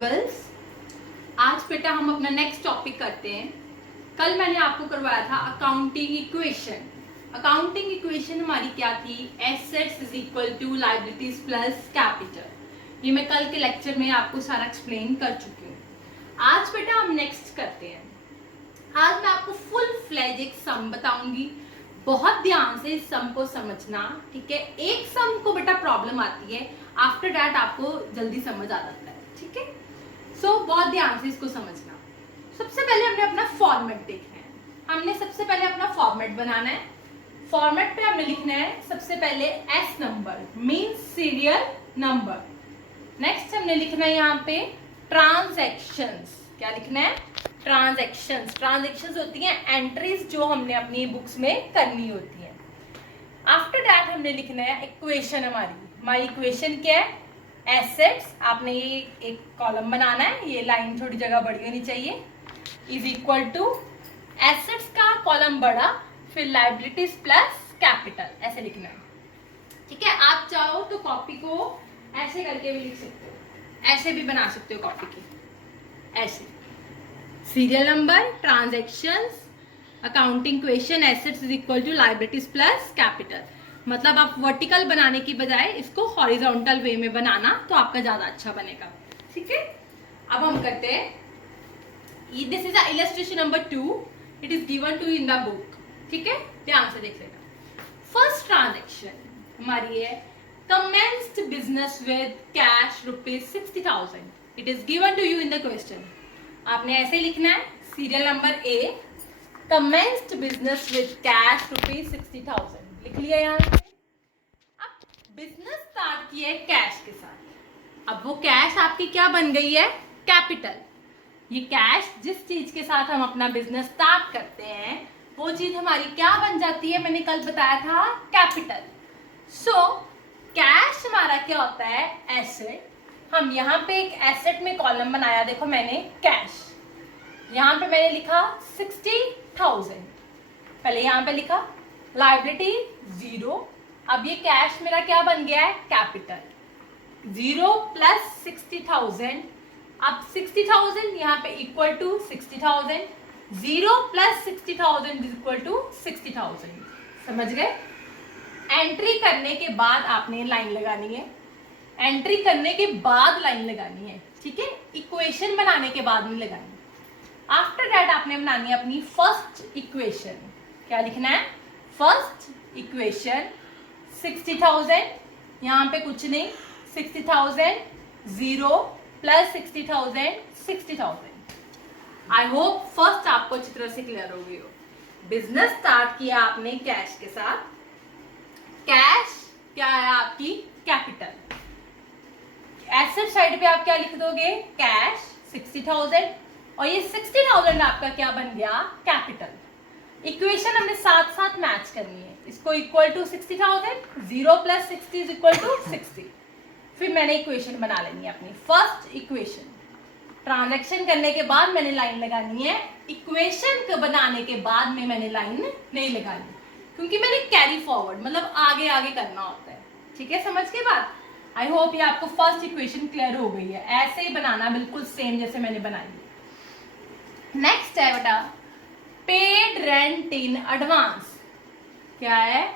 Girls, आज बेटा हम अपना नेक्स्ट टॉपिक करते हैं। कल मैंने आपको करवाया था अकाउंटिंग इक्वेशन। अकाउंटिंग इक्वेशन हमारी क्या थी? Assets is equal to liabilities plus capital. ये मैं कल के लेक्चर में आपको सारा एक्सप्लेन कर चुकी हूँ। आज बेटा हम नेक्स्ट करते हैं। आज मैं आपको फुल फ्लेज एक सम बताऊंगी। बहुत ध्यान से इस सम को समझना, ठीक है? एक सम को बेटा प्रॉब्लम आती है, आफ्टर दैट आपको जल्दी समझ आ जाता है, ठीक है? बहुत ध्यान से इसको समझना। सबसे पहले हमने अपना फॉर्मेट देखना है। हमने सबसे पहले अपना फॉर्मेट बनाना है। फॉर्मेट पे हमने लिखना है सबसे पहले S number, means serial number. Next हमने लिखना है यहाँ पे ट्रांजैक्शंस। क्या लिखना है? ट्रांजैक्शंस। ट्रांजैक्शंस होती हैं एंट्रीज जो हमने अपनी बुक्स में करनी होती है। आफ्टर दैट हमने लिखना है इक्वेशन। हमारी इक्वेशन क्या है? एसेट्स। आपने ये एक कॉलम बनाना है, ये लाइन थोड़ी जगह बड़ी होनी चाहिए, इज इक्वल टू एसेट्स का कॉलम बड़ा, फिर लायबिलिटीज प्लस कैपिटल, ऐसे लिखना है, ठीक है? आप चाहो तो कॉपी को ऐसे करके भी लिख सकते हो, ऐसे भी बना सकते हो कॉपी की, ऐसे। Serial number, transactions, accounting equation, assets is equal to liabilities plus capital. मतलब आप वर्टिकल बनाने की बजाय इसको हॉरिजॉन्टल वे में बनाना तो आपका ज्यादा अच्छा बनेगा, ठीक है? अब हम करते हैं, this is illustration number 2, it is given to in the book, ठीक है? ध्यान से देख लेना। फर्स्ट ट्रांजेक्शन हमारी है commenced business with cash ₹60,000, it is given to you in the question. आपने ऐसे लिखना है, serial number A, commenced business with cash ₹60,000, लिख लिया यहाँ से। अब बिजनेस स्टार्ट किया है कैश के साथ। अब वो कैश आपकी क्या बन गई है? कैपिटल। ये कैश जिस चीज के साथ हम अपना बिजनेस स्टार्ट करते हैं वो चीज हमारी क्या बन जाती है? मैंने कल बताया था, कैपिटल। सो कैश हमारा क्या होता है? एसेट। हम यहाँ पे एक एसेट में कॉलम बनाया, देखो मैंने कैश, यहाँ पे मैंने लिखा 60,000, पहले यहाँ पे लिखा लायबिलिटी 0। अब ये कैश मेरा क्या बन गया है? कैपिटल। 0 प्लस 60,000, अब 60,000 यहाँ पे इक्वल टू 60,000, 0 प्लस 60,000 इज इक्वल टू 60,000। समझ गए? एंट्री करने के बाद आपने लाइन लगानी है, एंट्री करने के बाद लाइन लगानी है, ठीक है? इक्वेशन बनाने के बाद नहीं लगानी। आफ्टर दैट आपने बनानी है अपनी फर्स्ट इक्वेशन। क्या लिखना है? फर्स्ट इक्वेशन 60,000, यहाँ पे कुछ नहीं, 60,000, 0 प्लस 60,000, 60,000। आई होप फर्स्ट आपको अच्छी तरह से क्लियर हो गई हो। बिजनेस स्टार्ट किया आपने कैश के साथ। कैश क्या है? आपकी कैपिटल। एसेट साइड पे आप क्या लिख दोगे? कैश 60,000, और ये 60,000 आपका क्या बन गया? कैपिटल। इक्वेशन हमने साथ साथ मैच करनी है। इसको इक्वल टू 60,000, 0 प्लस 60 इज इक्वल टू 60। फिर मैंने इक्वेशन बना लेनी है अपनी फर्स्ट इक्वेशन। ट्रांजैक्शन करने के बाद मैंने लाइन लगानी है, इक्वेशन बनाने के बाद में मैंने लाइन नहीं लगानी, क्योंकि मैंने कैरी फॉरवर्ड मतलब आगे आगे करना होता है, ठीक है? समझ के बाद आई होप ये आपको फर्स्ट इक्वेशन क्लियर हो गई है। ऐसे ही बनाना, बिल्कुल सेम जैसे मैंने बनाई है। नेक्स्ट है बेटा पेड रेंट इन एडवांस। क्या है?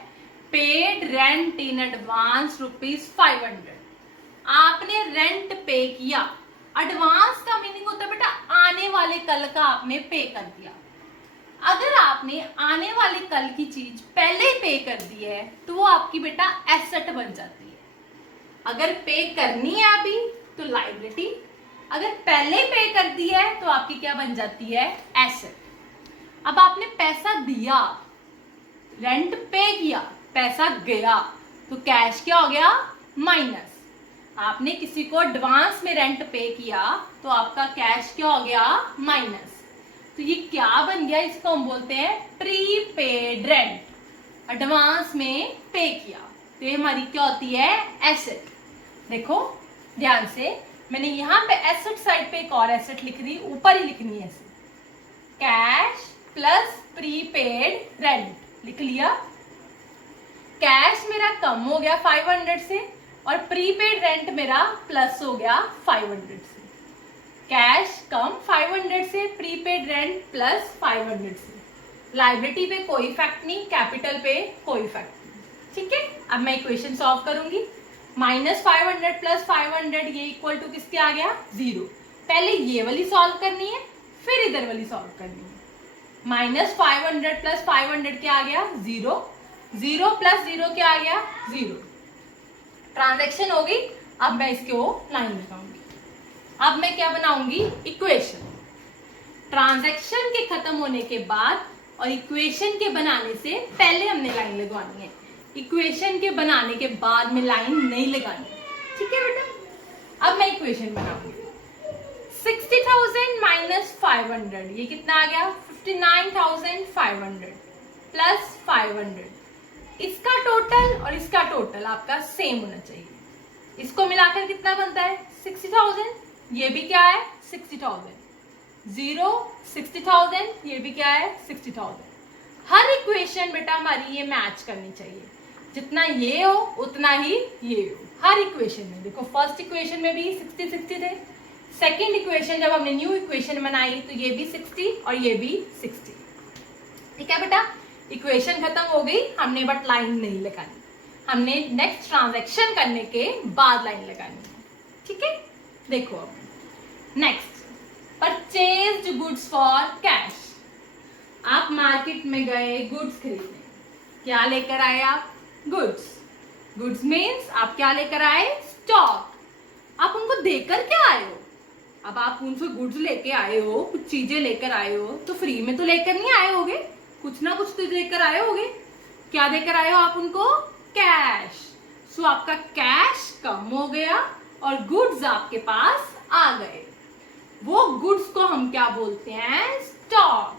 Paid rent in advance ₹500। आपने रेंट पे किया। एडवांस का मीनिंग होता है बेटा आने वाले कल का आपने पे कर दिया। अगर आपने आने वाले कल की चीज पहले पे कर दी है तो वो आपकी बेटा एसेट बन जाती है। अगर पे करनी है अभी तो लायबिलिटी, अगर पहले पे कर दी है तो आपकी क्या बन जाती है? एसेट। अब आपने पैसा दिया, रेंट पे किया, पैसा गया, तो कैश क्या हो गया? माइनस। आपने किसी को एडवांस में रेंट पे किया तो आपका कैश क्या हो गया? माइनस। तो ये क्या बन गया? इसको हम बोलते हैं प्रीपेड रेंट। एडवांस में पे किया तो ये हमारी क्या होती है? एसेट। देखो ध्यान से, मैंने यहाँ पे एसेट साइड पे एक और एसेट लिख दी, ऊपर ही लिखनी है ऐसे, कैश प्लस प्रीपेड रेंट, लिख लिया। कैश मेरा कम हो गया 500 से और प्रीपेड रेंट मेरा प्लस हो गया 500 से। कैश कम 500 से, प्रीपेड रेंट प्लस 500 से। लायबिलिटी पे कोई इफेक्ट नहीं, कैपिटल पे कोई इफेक्ट नहीं, ठीक है। अब मैं इक्वेशन सॉल्व करूंगी। -500 प्लस 500 ये इक्वल टू किसके आ गया? 0। पहले ये वाली सॉल्व करनी है, फिर इधर वाली सॉल्व करनी है। -500 प्लस 500 क्या आ गया? 0। 0 प्लस 0 क्या आ गया? 0। ट्रांजैक्शन हो गई। अब मैं इसके वो लाइन लगाऊंगी। अब मैं क्या बनाऊंगी? इक्वेशन। ट्रांजैक्शन के खत्म होने के बाद और इक्वेशन के बनाने से पहले हमने लाइन लगवानी है, इक्वेशन के बनाने के बाद में लाइन नहीं लगानी, ठीक है बेटा। अब मैं इक्वेशन बनाऊंगी। 60,000 माइनस 500 ये कितना आ गया? 59,500 प्लस 500। इसका टोटल और इसका टोटल आपका सेम होना चाहिए। इसको मिलाकर कितना बनता है? 60,000। ये भी क्या है? 60,000। 0 60,000, ये भी क्या है? 60,000। हर इक्वेशन बेटा हमारी ये मैच करनी चाहिए, जितना ये हो उतना ही ये हो हर इक्वेशन में। देखो फर्स्ट इक्वेशन में भी 60 थे, सेकंड इक्वेशन जब हमने न्यू इक्वेशन बनाई तो ये भी 60 और ये भी 60, ठीक है बेटा। इक्वेशन खत्म हो गई, हमने बट लाइन नहीं लगानी, हमने नेक्स्ट ट्रांजैक्शन करने के बाद लाइन लगानी है, ठीक है। देखो अब next, purchased goods for cash. आप मार्केट में गए गुड्स खरीदने, क्या लेकर आए आप? गुड्स। गुड्स मीन्स आप क्या लेकर आए? स्टॉक। आप उनको देकर क्या आए हो? अब आप उनसे गुड्स लेके आए हो, कुछ चीजें लेकर आए हो, तो फ्री में तो लेकर नहीं आए होगे, कुछ ना कुछ तो लेकर आए होगे। क्या देकर आए हो आप उनको? कैश। सो आपका कैश कम हो गया और गुड्स आपके पास आ गए। वो गुड्स को हम क्या बोलते हैं? स्टॉक।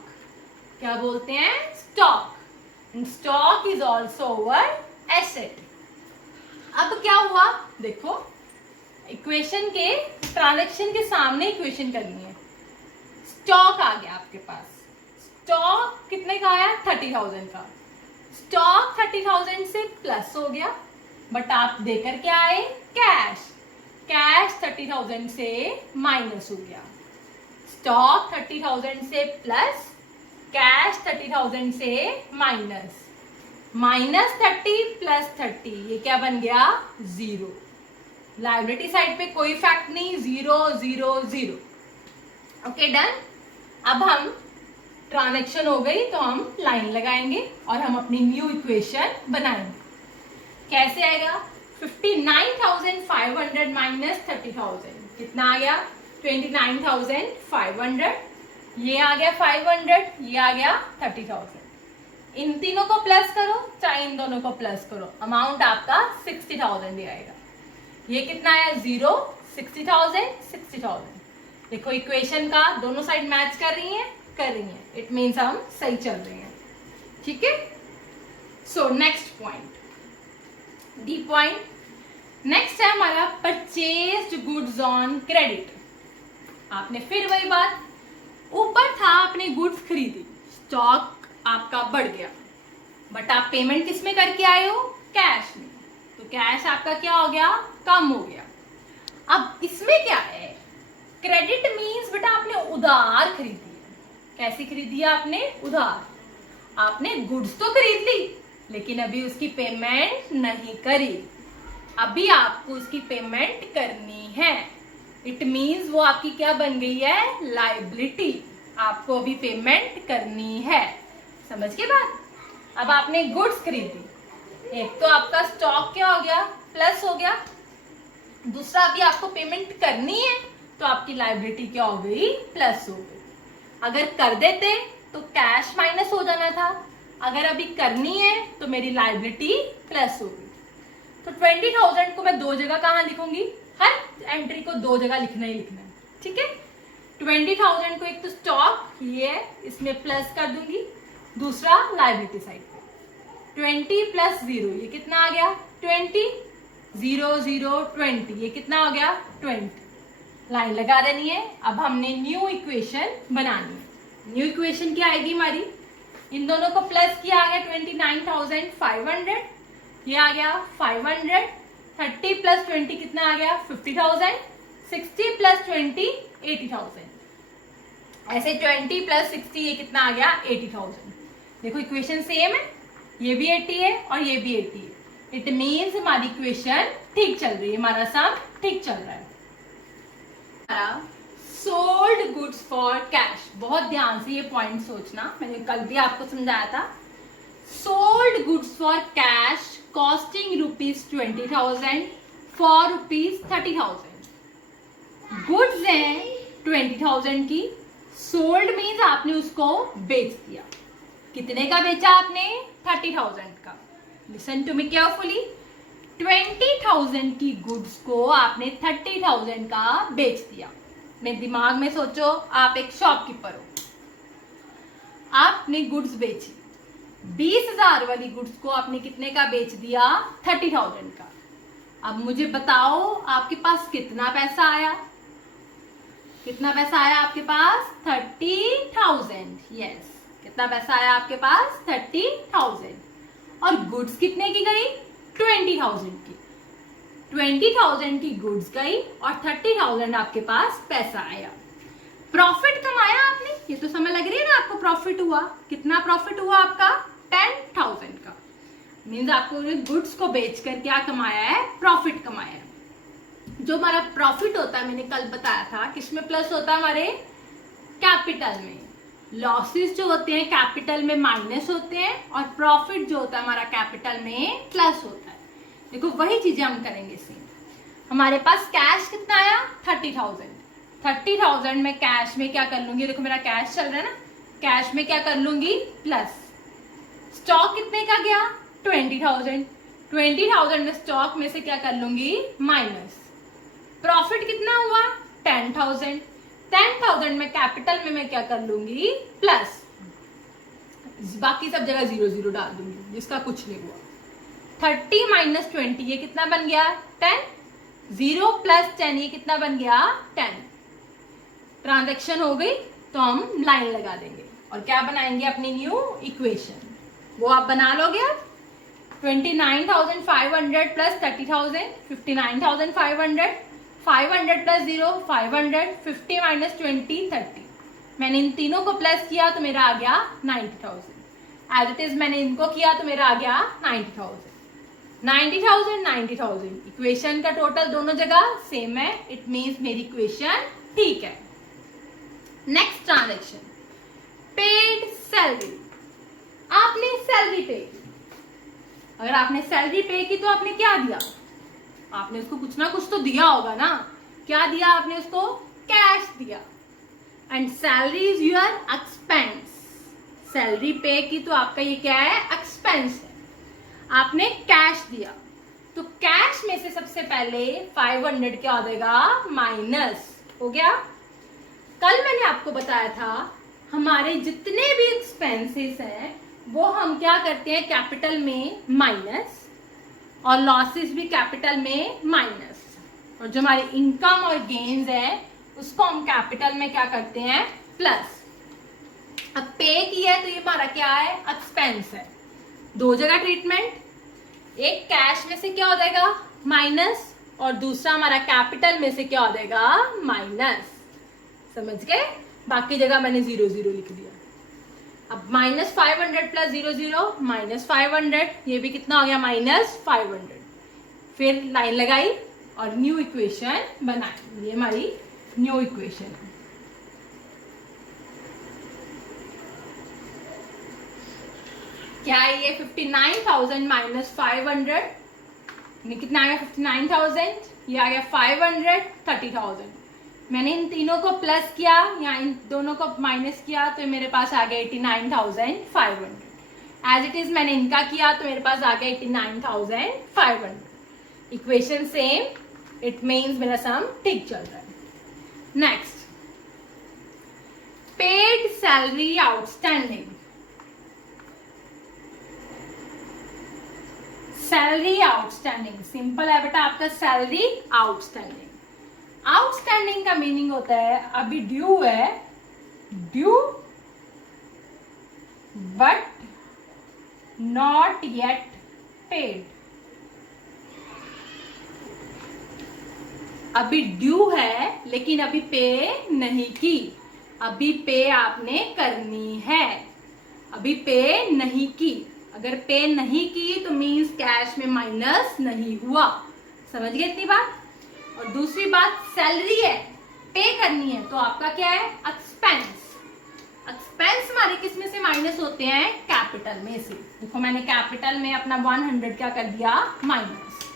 क्या बोलते हैं? Stock. Stock is also our asset. अब क्या हुआ? देखो इक्वेशन के ट्रांजैक्शन के सामने इक्वेशन करनी है। स्टॉक आ गया आपके पास। स्टॉक कितने का आया? 30,000 का। स्टॉक 30,000 से प्लस हो गया, बट आप देकर क्या आए? कैश। कैश 30,000 से माइनस हो गया। स्टॉक 30,000 से प्लस, कैश 30,000 से माइनस। -30 प्लस 30 ये क्या बन गया? 0। लायबिलिटी साइड पे कोई फैक्ट नहीं, 0 0 0। Okay done. अब हम ट्रांजैक्शन हो गई तो हम लाइन लगाएंगे और हम अपनी न्यू इक्वेशन बनाएंगे। कैसे आएगा? 59,500 माइनस 30,000 कितना आ गया? 29,500। ये आ गया 500, ये आ गया 30,000। इन तीनों को प्लस करो, चाहे इन दोनों को प्लस करो, अमाउंट आपका 60,000 ही आएगा। ये कितना है? 0 60,000 60,000। देखो इक्वेशन का दोनों साइड मैच कर रही है, इट मीन्स हम सही चल रहे हैं, ठीक है। So next point, D point next है हमारा परचेज्ड गुड्स ऑन क्रेडिट। आपने फिर वही बात, ऊपर था आपने गुड्स खरीदी, स्टॉक आपका बढ़ गया, बट आप पेमेंट किस में करके आए हो? कैश में। तो कैश आपका क्या हो गया? कम हो गया। अब इसमें क्या है? क्रेडिट मीन्स बेटा आपने उधार खरीदी है। कैसी खरीदी है आपने? उधार। आपने गुड्स तो खरीद ली लेकिन अभी उसकी पेमेंट नहीं करी, अभी आपको उसकी पेमेंट करनी है। इट मीन्स वो आपकी क्या बन गई है? लायबिलिटी। आपको अभी पेमेंट करनी है, समझ के बात। अब आपने गुड्स खरीदी, एक तो आपका स्टॉक क्या हो गया? प्लस हो गया, दूसरा अभी आपको पेमेंट करनी है तो आपकी लायबिलिटी क्या हो गई? प्लस हो गई। अगर कर देते तो कैश माइनस हो जाना था, अगर अभी करनी है तो मेरी लायबिलिटी प्लस हो गई। तो 20,000 को मैं दो जगह कहाँ लिखूंगी? हर एंट्री को दो जगह लिखना ही लिखना है, ठीक है। 20,000 को एक तो स्टॉक ये है, इसमें प्लस कर दूंगी, दूसरा लायबिलिटी साइड पे 20 प्लस 0 ये कितना आ गया? 20। 0 0 20 ये कितना हो गया? 20। लाइन लगा देनी है। अब हमने न्यू इक्वेशन बनानी है। न्यू इक्वेशन क्या आएगी हमारी? इन दोनों को प्लस किया आ गया 29,500, ये आ गया 500। 30 प्लस 20 कितना आ गया? 50,000। 60 प्लस 20 80,000। ऐसे 20 + 60 ये कितना आ गया 80,000। देखो इक्वेशन सेम है, ये भी 80 है और ये भी 80 है। इट मीन्स हमारी इक्वेशन ठीक चल रही है, हमारा सम ठीक चल रहा है। सोल्ड गुड्स फॉर कैश, बहुत ध्यान से ये पॉइंट सोचना, मैंने कल भी आपको समझाया था। Sold goods for cash costing ₹20,000 for ₹30,000। Goods हैं 20,000 की, सोल्ड मीन्स आपने उसको बेच दिया। कितने का बेचा आपने 30,000 का। लिसन टू मी केयरफुली, 20,000 की गुड्स को आपने 30,000 का बेच दिया। अपने दिमाग में सोचो, आप एक शॉपकीपर हो, आपने गुड्स बेची, 20,000 वाली गुड्स को आपने कितने का बेच दिया 30,000 का। अब मुझे बताओ आपके पास कितना पैसा आया, कितना पैसा आया आपके पास 30,000। यस, कितना पैसा आया आपके पास 30,000। और गुड्स कितने की गई 20,000 की। 20,000 की गुड्स गई और 30,000 आपके पास पैसा आया। प्रॉफिट कमाया आपने, ये तो समझ लग रही है ना आपको प्रॉफिट हुआ। कितना प्रॉफिट हुआ आपका 10,000 का। मीन्स आपको गुड्स को बेचकर क्या कमाया है, प्रॉफिट कमाया है। जो हमारा प्रॉफिट होता है, मैंने कल बताया था किसमें प्लस होता है, हमारे कैपिटल में। लॉसेस जो होते हैं कैपिटल में माइनस होते हैं और प्रॉफिट जो होता है हमारा कैपिटल में प्लस होता है। देखो वही चीजें हम करेंगे सेम। हमारे पास कैश कितना आया 30,000। 30,000 में कैश में क्या कर लूंगी, देखो मेरा कैश चल रहा है ना, कैश में क्या कर लूंगी प्लस। स्टॉक कितने का गया 20,000। 20,000 में स्टॉक में से क्या कर लूंगी माइनस। प्रॉफिट कितना हुआ 10,000। 10,000 में कैपिटल में मैं क्या कर लूंगी प्लस। बाकी सब जगह 0 डाल दूंगी जिसका कुछ नहीं हुआ। 30 - 20 ये कितना बन गया 10। 0 + 10 ये कितना बन गया 10। ट्रांजैक्शन हो गई तो हम लाइन लगा देंगे और क्या बनाएंगे अपनी न्यू इक्वेशन। वो आप बना लोगे। 29,500 + 30,000 59,500। 500 + 0 500। 50 - 20 30। मैंने इन तीनों को प्लस किया तो मेरा आ गया 90,000। एज इट इज मैंने इनको किया तो मेरा आ गया 90,000। 90,000 90,000। इक्वेशन का टोटल दोनों जगह सेम है। इट मीन्स मेरी इक्वेशन ठीक है। Next transaction, paid salary. आपने सैलरी पे की। अगर आपने सैलरी पे की तो आपने क्या दिया, आपने उसको कुछ ना कुछ तो दिया होगा ना। क्या दिया आपने उसको, कैश दिया। And salary is your expense. Salary पे की तो आपका ये क्या है एक्सपेंस है। आपने कैश दिया तो कैश में से सबसे पहले 500 क्या हो जाएगा माइनस हो गया। कल मैंने आपको बताया था हमारे जितने भी एक्सपेंसेस हैं वो हम क्या करते हैं कैपिटल में माइनस और लॉसेस भी कैपिटल में माइनस, और जो हमारी इनकम और गेन्स है उसको हम कैपिटल में क्या करते हैं प्लस। अब पे किया है तो ये हमारा क्या है एक्सपेंस है। दो जगह ट्रीटमेंट, एक कैश में से क्या हो जाएगा माइनस और दूसरा हमारा कैपिटल में से क्या हो जाएगा माइनस। समझ गए। बाकी जगह मैंने 0 लिख दिया। अब -500 + 0 -500 ये भी कितना हो गया -500। फिर लाइन लगाई और न्यू इक्वेशन बनाई। ये हमारी न्यू इक्वेशन है। क्या है ये 59,000 - 500 कितना आ गया 59,000। ये आ गया 500 30,000। मैंने इन तीनों को प्लस किया या इन दोनों को माइनस किया तो मेरे पास आ गया 89,500। एज इट इज मैंने इनका किया तो मेरे पास आ गया 89,500। इक्वेशन सेम, इट मीन्स मेरा सम ठीक चल रहा है। Next, paid salary outstanding. Salary outstanding simple है बेटा आपका, सैलरी आउटस्टैंडिंग। आउटस्टैंडिंग का मीनिंग होता है अभी ड्यू है, due but not yet paid. अभी ड्यू है लेकिन अभी पे नहीं की, अभी पे आपने करनी है, अभी पे नहीं की। अगर पे नहीं की तो मीन्स कैश में माइनस नहीं हुआ। समझ गए इतनी बात? और दूसरी बात, सैलरी है, पे करनी है, तो आपका क्या है? एक्सपेंस। एक्सपेंस हमारे किस में से माइनस होते हैं? कैपिटल में से। देखो मैंने कैपिटल में अपना 100 क्या कर दिया? माइनस।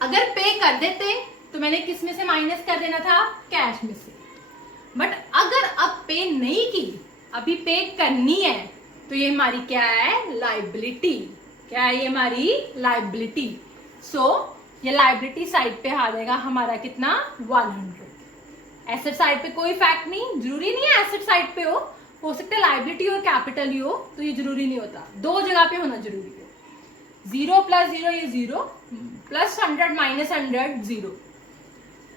अगर पे कर देते तो मैंने किस में से माइनस कर देना था? कैश में से। बट अगर अब पे नहीं की, अभी पे करनी है, तो ये हमारी क्या है? लाइबिलिटी। क्या है ये? हमारी लाइबिलिटी। सो ये लाइबिलिटी साइड पे आ जाएगा हमारा कितना? 100। एसेट साइड पे कोई फैक्ट नहीं, जरूरी नहीं है एसेट साइड पे हो सकता है लाइबिलिटी और कैपिटल ही हो, तो ये जरूरी नहीं होता, दो जगह पे होना जरूरी है। 0 + 0 ये 0, +100 -100 0।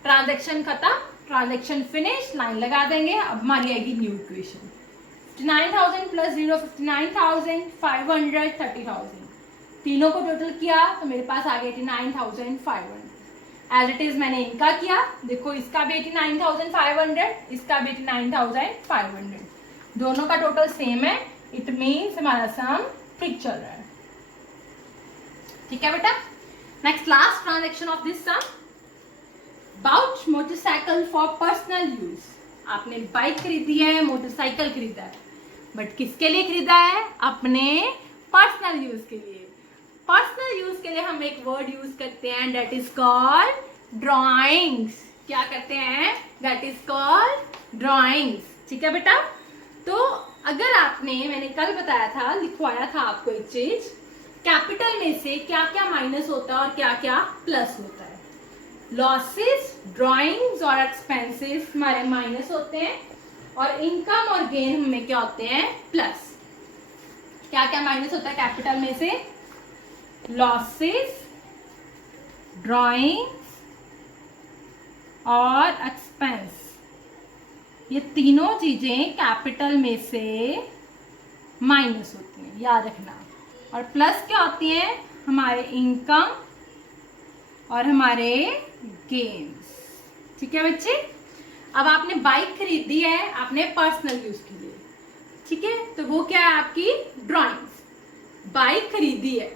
ट्रांजेक्शन खत्म, ट्रांजेक्शन फिनिश, लाइन लगा देंगे। अब हमारी आएगी न्यू इक्वेशन। 59,000 + 0 59,000, 500 30,000। तीनों को टोटल किया तो मेरे पास आ गया 89,500। एज इट इज मैंने इनका किया, देखो इसका भी 89,500, इसका भी 89,500, दोनों का टोटल सेम है। इट मीन्स हमारा सम ठीक चल रहा है। ठीक है बेटा। Next last transaction of this sum, bought motorcycle for personal use. आपने बाइक खरीदी है, मोटरसाइकिल खरीदा है, बट किसके लिए खरीदा है? अपने पर्सनल यूज के लिए। पर्सनल यूज के लिए हम एक वर्ड यूज करते हैं, दैट इज कॉल्ड ड्राइंग्स। क्या करते हैं? That is called drawings. ठीक है बेटा। तो अगर आपने, मैंने कल बताया था, लिखवाया था आपको एक चीज, कैपिटल में से क्या क्या माइनस होता है और क्या क्या प्लस होता है। लॉसेस, ड्राइंग्स और एक्सपेंसिव हमारे माइनस होते हैं, और इनकम और गेन में क्या होते हैं? प्लस। क्या क्या माइनस होता है कैपिटल में से? लॉसेस, ड्राइंग्स और एक्सपेंस, ये तीनों चीजें कैपिटल में से माइनस होती हैं, याद रखना। और प्लस क्या होती हैं? हमारे इनकम और हमारे गेन्स। ठीक है बच्चे। अब आपने बाइक खरीदी है आपने पर्सनल यूज के लिए, ठीक है, तो वो क्या है? आपकी ड्राइंग्स। बाइक खरीदी है,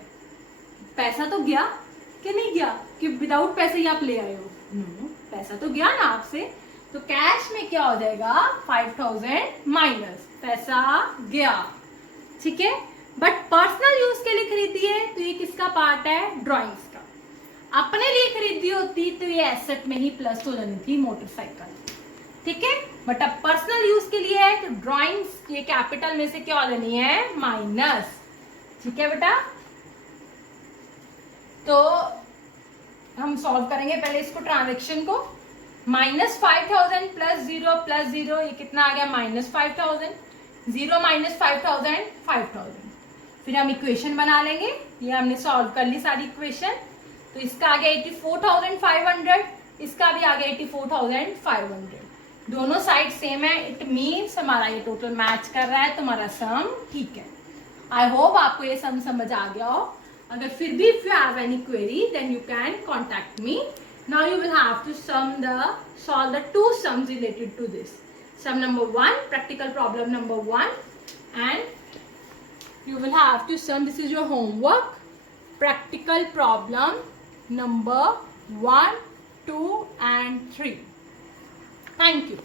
पैसा तो गया कि नहीं गया? कि विदाउट पैसे ही आप ले आए हो? पैसा तो गया ना आपसे, तो कैश में क्या हो जाएगा? 5,000 माइनस, पैसा गया। ठीक है। बट पर्सनल यूज के लिए खरीदी है तो ये किसका पार्ट है? ड्राइंग्स का। अपने लिए खरीदी होती तो ये एसेट में ही प्लस हो जानी थी, मोटरसाइकिल। ठीक है। बट अब पर्सनल यूज के लिए है तो ड्राइंग्स ये कैपिटल में से क्या हो जानी है? माइनस। ठीक है बेटा। तो हम सॉल्व करेंगे पहले इसको, ट्रांजेक्शन को। -5,000 + 0 + 0 ये कितना आ गया? -5,000। 0 - 5,000 5,000। फिर हम इक्वेशन बना लेंगे, ये हमने सॉल्व कर ली सारी इक्वेशन। तो इसका आ गया 84,500, इसका भी आ गया 84,500। दोनों साइड सेम है, इट मीन्स हमारा ये टोटल मैच कर रहा है, तो हमारा सम ठीक है। आई होप आपको ये सम समझ आ गया हो। अगर फिर भी if you have any query then you can contact me. Now you will have to solve the two sums related to this. Sum number 1, practical problem number 1, and you will have to sum, this is your homework, practical problem number 1, 2 and 3. Thank you.